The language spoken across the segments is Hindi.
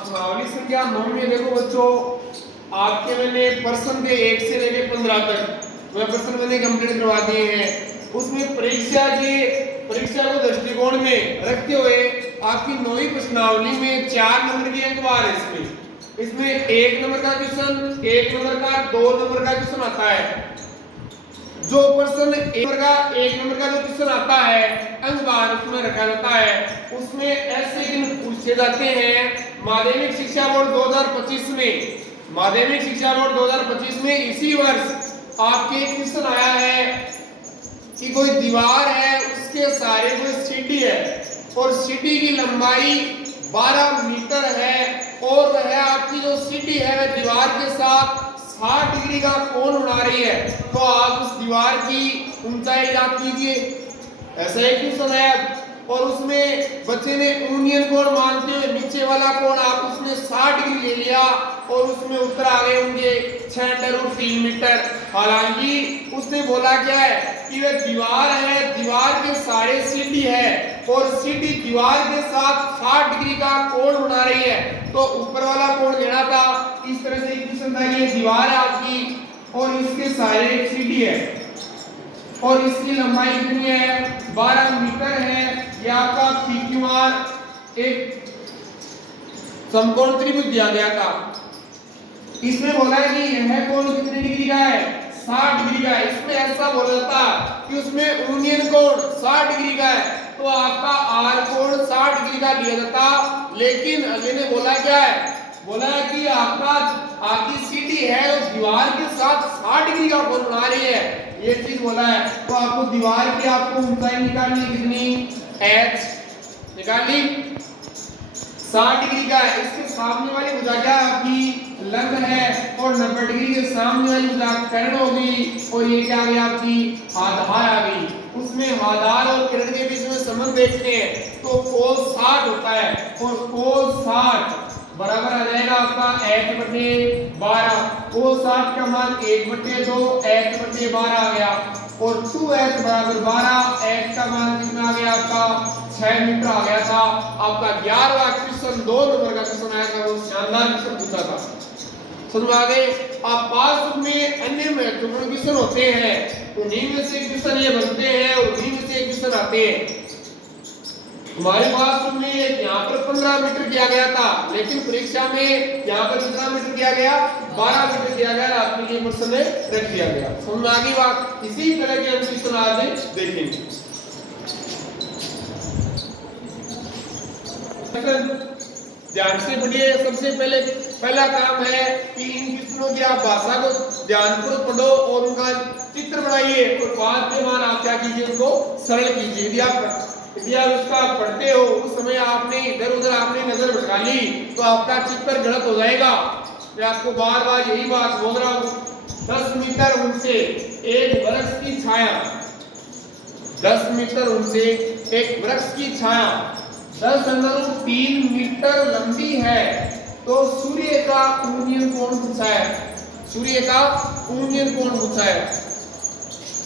प्रश्नावली संख्या 9 में देखो बच्चों, आपके मैंने प्रश्न के 1 से लेकर 15 तक वह प्रश्न मैंने कंप्लीट करवा दिए हैं। उसमें परीक्षा को दृष्टिकोण में रखते हुए आपकी 9वीं प्रश्नावली में 4 नंबर के अंक बार है। इसमें 1 नंबर का क्वेश्चन, 1 नंबर का, 2 नंबर का क्वेश्चन आता है। जो प्रश्न 1 नंबर का जो क्वेश्चन आता है अंक बार उसमें रखा जाता है, उसमें ऐसे दिन पूछे जाते हैं। माध्यमिक शिक्षा बोर्ड 2025 में, माध्यमिक शिक्षा बोर्ड 2025 में इसी वर्ष आपके क्वेश्चन आया है कि कोई दीवार है, उसके सारे कोई सीढ़ी है और सीढ़ी की लंबाई 12 मीटर है और वह आपकी जो सीढ़ी है वह दीवार के साथ 60 डिग्री का कोण बना रही है। तो आप उस दीवार की ऊंचाई ज्ञात कीजिए। ऐसा एक क्वेश्चन है और उसमें बच्चे ने यूनियन कोण मानते हुए नीचे वाला कोण आप उसने 60 डिग्री ले लिया और उसमें उत्तर आ गए होंगे 6√3 मीटर। हालांकि उसने बोला क्या है कि वह दीवार है, दीवार के सारे सीढ़ी है और सीढ़ी दीवार के साथ 60 डिग्री का कोण बना रही है। तो ऊपर वाला कोण लेना था। इस तरह से क्वेश्चन था कि दीवार है आपकी और इसके सारे सीढ़ी है और इसकी लंबाई कितनी है 12 मीटर है। यह आपका PQR एक समकोण त्रिभुज दिया गया था। इसमें बोला है कि यह कोण कितने डिग्री का है 60 डिग्री का है। इसमें ऐसा बोला था कि उसमें यूनियन कोण 60 डिग्री का है तो आपका R कोण 60 डिग्री का लिया जाता। लेकिन अगले ने बोला क्या है, बोला है कि आपकी सीढ़ी है वो दीवार के साथ 60 डिग्री का कोण बना रही है, ये चीज बोला है। तो आपको दीवार की आपको ऊंचाई निकालनी कितनी h निकाली 60 डिग्री का है। इसके सामने वाली भुजा क्या आपकी लंब है और 90 डिग्री के सामने वाली भुजा कर्ण होगी और ये क्या आ गई आपकी आधार आ गई। उसमें आधार और कर्ण के बीच में संबंध देखते हैं तो cos 60 होता है और cos 60 बराबर आ जाएगा आपका h/12। cos 60 का मान 1/2 h/12 आ गया और 2h बराबर 12, h का मान कितना आ गया आपका 6 मीटर आ गया था। आपका 11वां क्वेश्चन 2 नंबर का क्वेश्चन आया था, वो शानदार क्वेश्चन पूछा था। समझ आ गए। आप पास में अन्य महत्वपूर्ण क्वेश्चन होते हैं, उन्हीं में से क्वेश्चन ये बनते हैं और उन्हीं में से क्वेश्चन आते हैं। हमारे पास में यहाँ पर 15 मीटर किया गया था, लेकिन परीक्षा में यहाँ पर कितना मीटर किया गया 12 मीटर किया गया। आपके लिए प्रश्न में रख दिया गया। समझ आ गई बात। इसी तरह के हम क्वेश्चन आज देखेंगे। ध्यान से पढ़िए। सबसे पहला काम है कि इन क्वेश्चनों की आप भाषा को ध्यानपूर्वक पढ़ो और उनका चित्र बनाइए और बाद में मान आप क्या कीजिए उनको सरल कीजिए। यदि आप उसका पढ़ते हो उस समय आपने इधर उधर आपने नजर भटका ली तो आपका चित्र गलत हो जाएगा। मैं आपको बार बार यही बात बोल रहा हूँ। 10 मीटर ऊंचे एक वृक्ष की छाया, 10 मीटर ऊंचे एक वृक्ष की छाया 10√3 मीटर लंबी है तो सूर्य का यूनियन कोण पूछा है। सूर्य का यूनियन कोण पूछा है।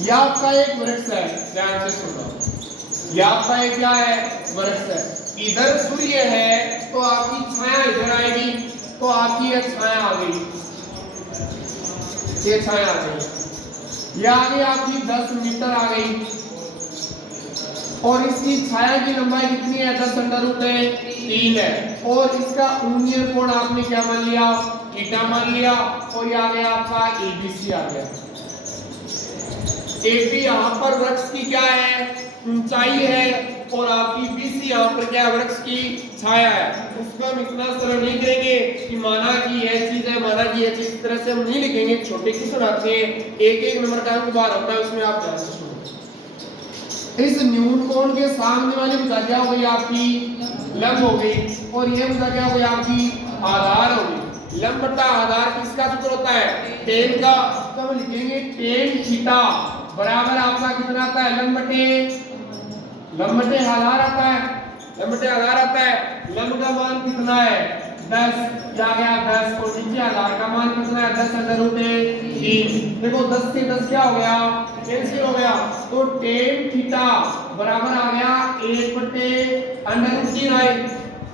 यह आपका एक वृक्ष है, ध्यान से सुनो। यह आपका एक क्या है वृक्ष है। इधर सूर्य है तो आपकी छाया इधर आएगी तो आपकी यह छाया आ गई, ये छाया आ गई। यह आ गई आपकी 10 मीटर आ गई और इसकी छाया की लंबाई कितनी है 10√3 है और इसका यूनियन कोण आपने क्या मान लिया थीटा मान लिया और ये आ गया आपका ABC आ गया। AB यहाँ पर वृक्ष की क्या है ऊंचाई है और आपकी BC यहाँ पर क्या वृक्ष की छाया है। उसको हम इतना सरल नहीं करेंगे कि माना कि यह चीज है, माना कि यह चीज, इस तरह से हम नहीं लिखेंगे। छोटे क्वेश्चन आते हैं, एक नंबर का अंक बार होता है, उसमें आप ध्यान से सुनो। इस न्यून कोण के सामने वाली भुजा क्या हो गई आपकी लंब हो गई और यह भुजा क्या हो गई आपकी आधार हो गई। लंब बटा आधार किसका सूत्र होता है टेन का। तो हम लिखेंगे टेन थीटा बराबर आपका कितना आता है लंब बटे आधार आता है। लंब बटे आधार आता है। लंब का मान कितना है 10 क्या गया 10 और नीचे आधार का मान कितना है 10√3। देखो 10 से 10 क्या हो गया कैंसिल हो गया तो टेन थीटा बराबर आ गया 1/√3 आई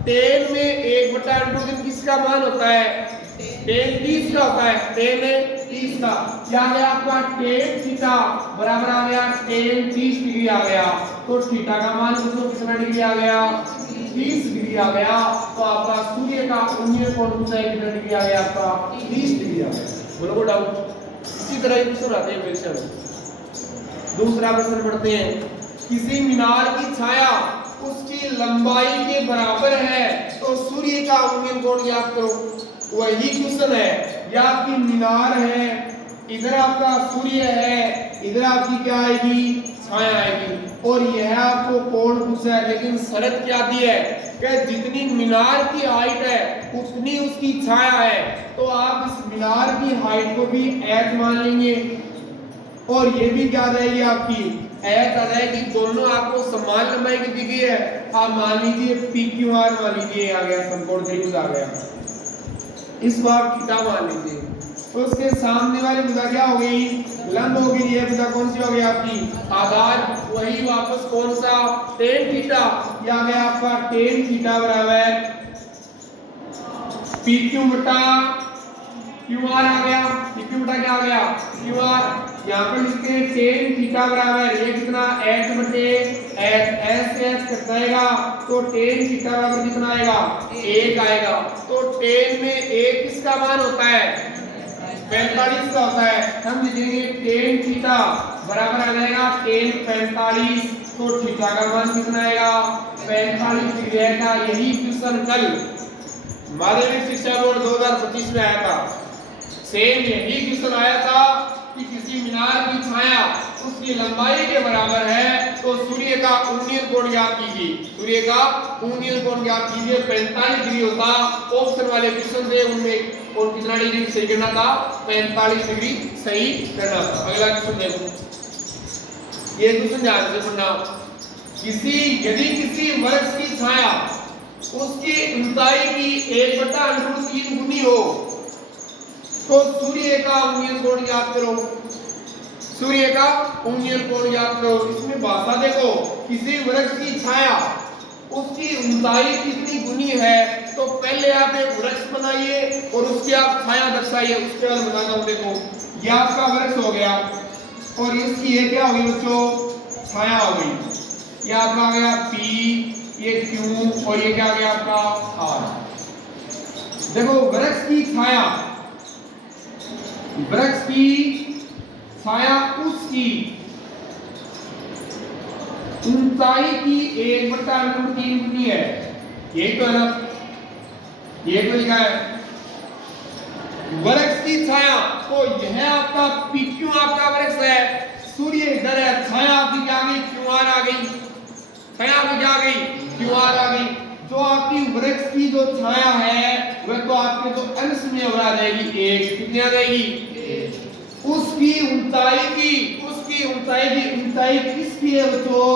टेन में 1/√3 किसका मान होता है? टेन 30 का होता है, टेन 30 का। क्या आ गया आपका? टेन थीटा बराबर आ गया टेन 30 डिग्री आ गया। तो थीटा का मान कितना डिग्री आ गया? 30 डिग्री आ गया। तो आपका सूर्य का उन्नयन कोण कितना डिग्री आ गया? आपका 30 डिग्री आ गया। बोलो को डाउट? इसी तरह क्वेश्चन आते हैं परीक्षा में। दूसरा प्रश्न पढ़ते हैं। किसी मीनार की छाया उसकी लंबाई के बराबर है तो सूर्य का उन्नयन कोण ज्ञात करो। वही क्वेश्चन है। यह आपकी मीनार है, इधर आपका सूर्य है, इधर आपकी क्या आएगी? छाया आएगी। और यह आपको कोण पूछा है, लेकिन शर्त क्या दी है कि जितनी मीनार की हाइट है उतनी उसकी छाया है। तो आप इस मीनार की हाइट को भी h मान लेंगे और ये भी क्या रहेगी आपकी h आ जाएगी। दोनों आपको समान लंबाई की दी गई है। आप मान लीजिए PQR मान लीजिए, आ गया समकोण त्रिभुज आ गया, इसको आप थीटा मान लीजिए। तो उसके सामने वाली भुजा क्या हो गई? लंब हो गई। ये भुजा कौन सी हो गई आपकी? आधार। वही वापस कौन सा? Tan theta. ये आ गया आपका टेन थीटा बराबर PQ बटा QR आ गया। PQ बटा क्या आ गया? QR। यहाँ पर लिखते हैं टेन थीटा बराबर ये कितना? h बटे h। s से h कट जाएगा तो टेन थीटा बराबर कितना आएगा? 1 आएगा। तो टेन में 1 किसका मान होता है? 45 का होता है। हम लिखेंगे टेन थीटा बराबर आ जाएगा टेन 45। तो थीटा का मान कितना आएगा? 45 डिग्री आएगा। यही क्वेश्चन कल माध्यमिक शिक्षा बोर्ड 2025 में आया था। सेम यही क्वेश्चन आया था कि किसी मीनार की छाया उसकी लंबाई के बराबर है तो सूर्य का उन्नयन कोण ज्ञात कीजिए। सूर्य का उन्नयन कोण ज्ञात कीजिए। 45 डिग्री होता। ऑप्शन वाले क्वेश्चन थे उनमें और कितना डिग्री सही करना था? 45 डिग्री सही करना था। अगला क्वेश्चन देखो। ये क्वेश्चन ध्यान से पढ़ना। यदि किसी वृक्ष की छाया उसकी ऊंचाई की 1/√3 गुनी हो तो सूर्य का उन्नयन कोण ज्ञात करो। सूर्य का उन्नयन कोण ज्ञात करो। इसमें भाषा देखो, किसी वृक्ष की छाया उसकी ऊंचाई कितनी गुनी है। तो पहले आप एक वृक्ष बनाइए और उसकी आप छाया दर्शाइए। उसके बाद बताता हूं। देखो ये आपका वृक्ष हो गया और इसकी ये क्या हो गई बच्चों? छाया हो गई। ये आपका आ गया P, ये Q और ये क्या आ गया आपका R। देखो वृक्ष की छाया उसकी ऊंचाई की 1/√3 गुनी है। ये तो है ना, ये तो लिखा है वृक्ष की छाया। तो यह आपका PQ आपका वृक्ष है, सूर्य इधर है, छाया आपकी क्या आ गई? QR आ गई। छाया आपकी क्या आ गई? QR आ गई। जो आपकी वृक्ष की जो छाया है वह तो आपके तो अंश में आ जाएगी 1। कितनी आ जाएगी? उसकी ऊंचाई किसकी है बच्चों?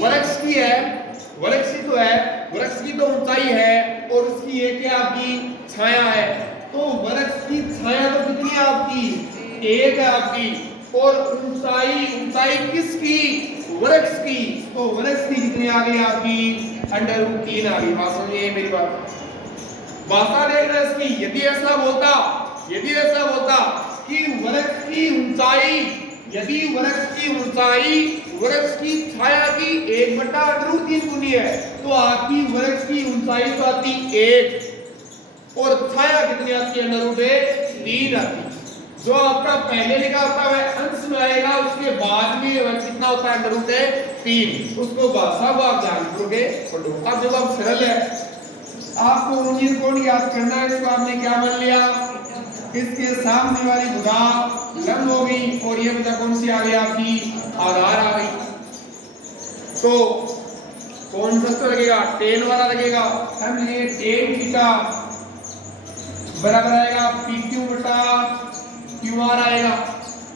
वृक्ष की है। वृक्ष ही तो है, वृक्ष की तो ऊंचाई है और उसकी ये क्या आपकी छाया है। तो वृक्ष की छाया तो कितनी है आपकी? 1 है आपकी। और ऊंचाई किसकी? वृक्ष की। तो वृक्ष की कितनी आ गई आपकी? √3 आ गई। बात समझिए मेरी बात। भाषा देखना इसकी। यदि ऐसा बोलता कि वृक्ष की ऊंचाई, यदि वृक्ष की छाया की 1/√3 गुनी है तो आपकी वृक्ष की ऊंचाई तो आती 1 और छाया कितनी आती है? √3 आती। जो आपका पहले लिखा होता है अंश में आएगा, उसके बाद में वह कितना होता है? √3। उसको भाषा को आप जान करोगे पढ़ो। अब जब आप सरल है, आपको उन्नयन कोण याद करना है। इसको आपने क्या मान लिया? इसके सामने वाली भुजा लंब हो गई और ये भुजा कौन सी आ गई आपकी? आधार आ गई। तो कौन सा लगेगा? टेन वाला लगेगा। हम लिए टेन थीटा बराबर आएगा PQ बटा QR आएगा।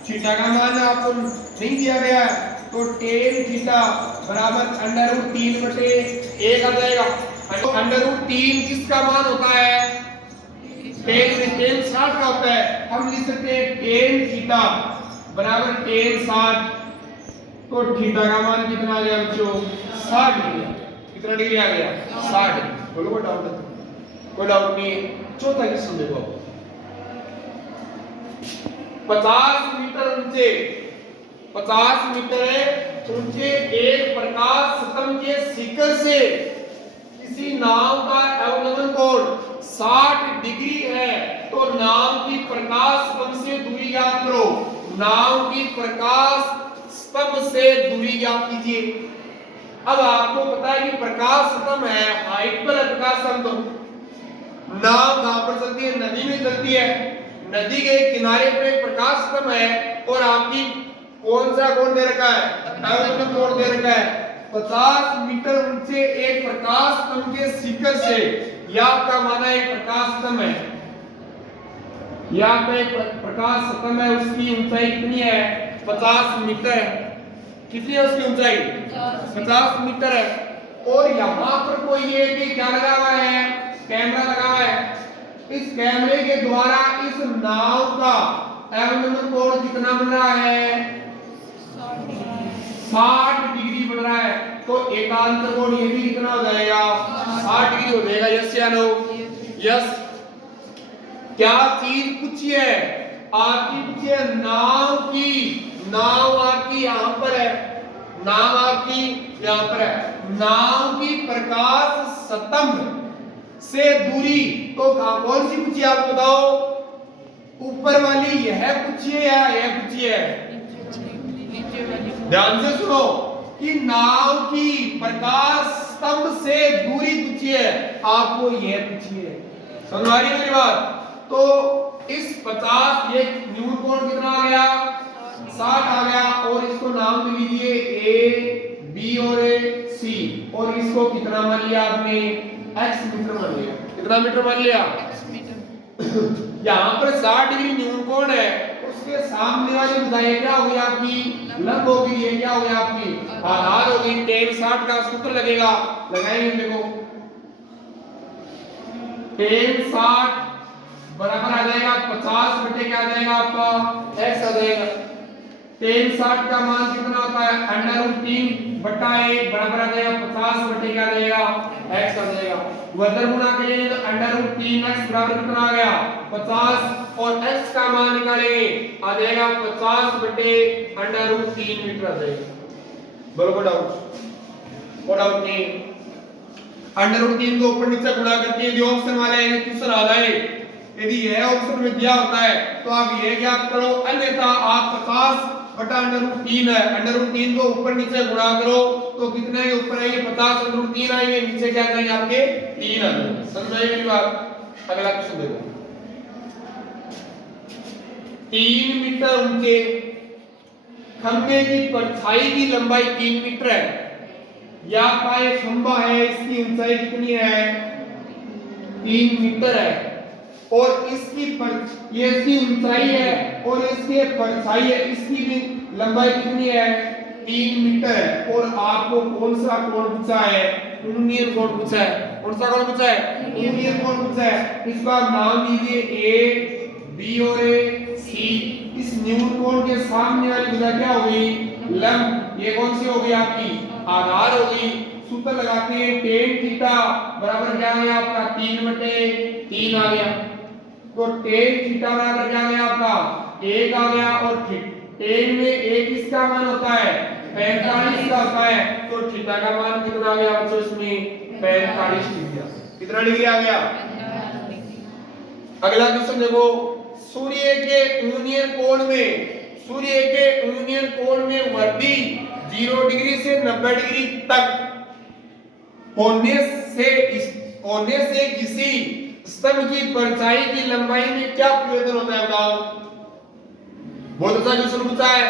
थीटा का मान आपको नहीं दिया गया है तो टेन थीटा बराबर √3 बटे 1 आ जाएगा। तो √3 किसका मान होता है? टेन 60 का होता है। हम लिख सकते हैं टेन थीटा बराबर टेन 60। तो थीटा का मान कितना आ गया बच्चों? 60 डिग्री। कितना डिग्री आ गया 60 डिग्री। बोलो कोई डाउट है? कोई डाउट नहीं है। चौथा क्वेश्चन देखो 50 मीटर ऊंचे 50 मीटर ऊंचे एक प्रकाश स्तंभ के शिखर से किसी नाव का अवलंबन कोण 60 डिग्री है तो नाव की प्रकाश स्तंभ से दूरी ज्ञात करो। नाव की प्रकाश स्तंभ से दूरी ज्ञात कीजिए। अब आपको पता है कि प्रकाश स्तंभ है, हाइट पर प्रकाश स्तंभ। नाव कहां पर चलती है? नदी में चलती है। नदी के किनारे पर एक प्रकाश स्तंभ है और आपकी कौन सा कोण दे रखा है? अवलंबन कोण दे रखा है। 50 मीटर ऊंचे एक प्रकाश स्तंभ के शिखर से, यह आपका माना एक प्रकाश स्तंभ है, यह आपका एक प्रकाश स्तंभ है। उसकी ऊंचाई कितनी है? 50 मीटर। कितनी है उसकी ऊंचाई? 50 मीटर है। और यहां पर कोई ये कि क्या लगा हुआ है? कैमरा लगा हुआ है। इस कैमरे के द्वारा इस नाव का अवलंबन कोण कितना बन रहा है? 60 डिग्री बन रहा है। तो एकांतर कोण ये भी कितना हो जाएगा? 60 डिग्री हो जाएगा। यस या नो? यस। क्या चीज पूछी है? आपकी पूछी है नाव आपकी यहां पर है, नाव आपकी यहां पर है। नाव की प्रकाश स्तंभ से दूरी तो कौन सी पूछी आप बताओ? ऊपर वाली यह पूछी है या यह पूछी है? ध्यान से सुनो कि नाव की प्रकाश स्तंभ से दूरी पूछी है, आपको यह पूछी है। समझ आ रही है मेरी बात? तो इस 50 ये न्यून कोण कितना आ गया? 60 आ गया। और इसको नाम दे दीजिए ए, बी और सी। और इसको कितना मान लिया आपने? x मीटर मान लिया। कितना मीटर मान लिया? x metre. यहाँ पर 60 डिग्री न्यून कोण है, उसके सामने वाली भुजाएं क्या होगी आपकी? लंब होगी। ये क्या होगी आपकी? आधार होगी। tan 60 का सूत्र लगेगा, लगाएंगे। देखो tan 60 बराबर आ जाएगा 50 बटे क्या आ जाएगा आपका? x आ जाएगा। tan 60 का मान कितना होता है? √3 बटा 1 बराबर आ जाएगा 50 बटे क्या आ जाएगा? x आ जाएगा। वर्ग गुणा करेंगे तो √3x बराबर कितना आ गया? 50। और x का मान निकालेंगे आ जाएगा 50 बटे √3 मीटर आ जाएगा। बराबर डाउट? और डाउट नहीं? √3 को ऊपर नीचे गुणा करके यदि ऑप्शन वाले हैं क्वेश्चन आ जाए, यदि यह ऑप्शन में दिया होता है तो आप यह ज्ञात करो, अन्यथा आप 50 बटा √3 है, √3 को ऊपर नीचे गुणा करो तो कितने के ऊपर आएंगे? 50 √3 आएंगे, नीचे क्या आएंगे आपके? 3 आ जाएंगे। समझ आई मेरी बात? अगला क्वेश्चन देखो 3 मीटर ऊंचे खंभे की परछाई की लंबाई 3 मीटर है। या का एक खंभा है, इसकी ऊंचाई कितनी है? 3 मीटर है। और इसकी ये इसकी ऊंचाई है और इसके परछाई है, इसकी भी लंबाई कितनी है? 3 मीटर है। और आपको कौन सा कोण पूछा है? यूनियन कोण पूछा है। कौन सा कोण पूछा है? यूनियन कोण पूछा है। इसका आप नाम दीजिए ए, बी और सी। इस न्यून कोण के सामने वाली भुजा क्या होगी? लंब। ये कौन सी होगी आपकी? आधार होगी। सूत्र लगाते हैं tan थीटा बराबर क्या आ गया आपका? 3 बटे 3 आ गया। तो tan थीटा बराबर क्या आ गया आपका? 1 आ गया। और tan में 1 किसका मान होता है? 45 का होता है। तो थीटा का मान कितना आ गया बच्चों इसमें? 45 डिग्री। कितना डिग्री आ गया? अगला क्वेश्चन देखो सूर्य के यूनियन कोण में वृद्धि 0 डिग्री से 90 डिग्री तक होने से किसी स्तंभ की परछाई की लंबाई में क्या परिवर्तन होता है? बताओ। बहुत अच्छा क्वेश्चन पूछा है।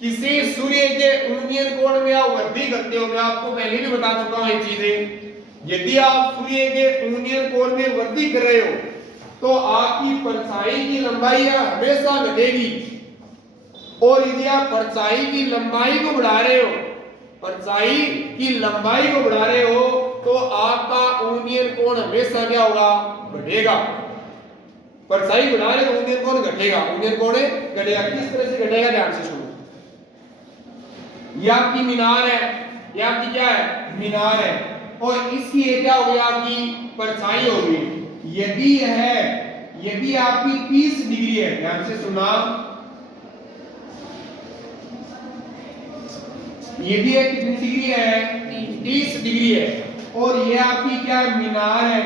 किसी सूर्य के यूनियन कोण में आप वृद्धि करते हो, मैं आपको पहले भी बता चुका हूं ये चीजें। यदि आप सूर्य के यूनियन कोण में वृद्धि कर रहे हो तो आपकी परछाई की लंबाई हमेशा घटेगी। और यदि आप परछाई की लंबाई को बढ़ा रहे हो, तो आपका यूनियन कोण हमेशा क्या होगा? बढ़ेगा। परछाई बढ़ा रहे तो यूनियन कोण घटेगा। यूनियन कोण घटेगा। किस तरह से घटेगा? ध्यान से सुनो। यह आपकी मीनार है, ये आपकी क्या है, मीनार है, और इसकी ये क्या हो गई आपकी परछाई हो गई। यदि आपकी 30 डिग्री है, ध्यान से सुना, यदि ये कितनी डिग्री है, 30 डिग्री है, और ये आपकी क्या है, मीनार है,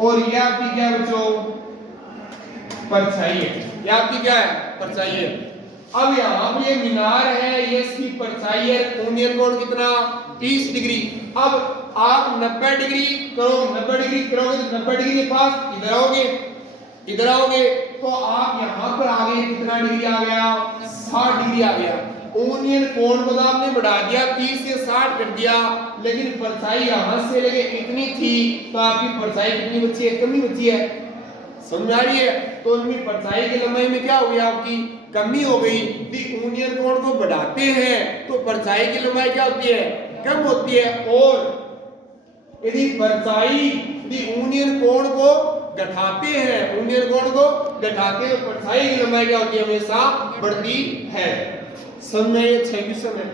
और ये आपकी क्या बच्चों, परछाई है। ये आपकी क्या है, परछाई है। अब यहाँ पे ये मीनार है, ये इसकी परछाई है, कोणीय कोण कितना, 30 डिग्री। अब आप 90 डिग्री करो, 90 डिग्री करोगे तो 90 डिग्री के पास इधर आओगे तो आप यहाँ पर आ गए, कितना डिग्री आ गया, 60 डिग्री आ गया। कोणीय कोण को तो आपने बढ़ा दिया, 30 से 60 कर दिया, लेकिन परछाई यहाँ से लेके इतनी थी, तो आपकी परछाई कितनी बची है, कमी बची है। समझ आ रही है? तो इनकी परछाई की लंबाई में क्या हो गई, आपकी कमी हो गई। यदि कोणीय कोण को बढ़ाते हैं तो परछाई की लंबाई क्या होती है, कम होती है, और यदि कोणीय कोण को घटाते हैं, तो परछाई की लंबाई क्या होती है, हमेशा बढ़ती है। समझ में ये 6 क्वेश्चन है।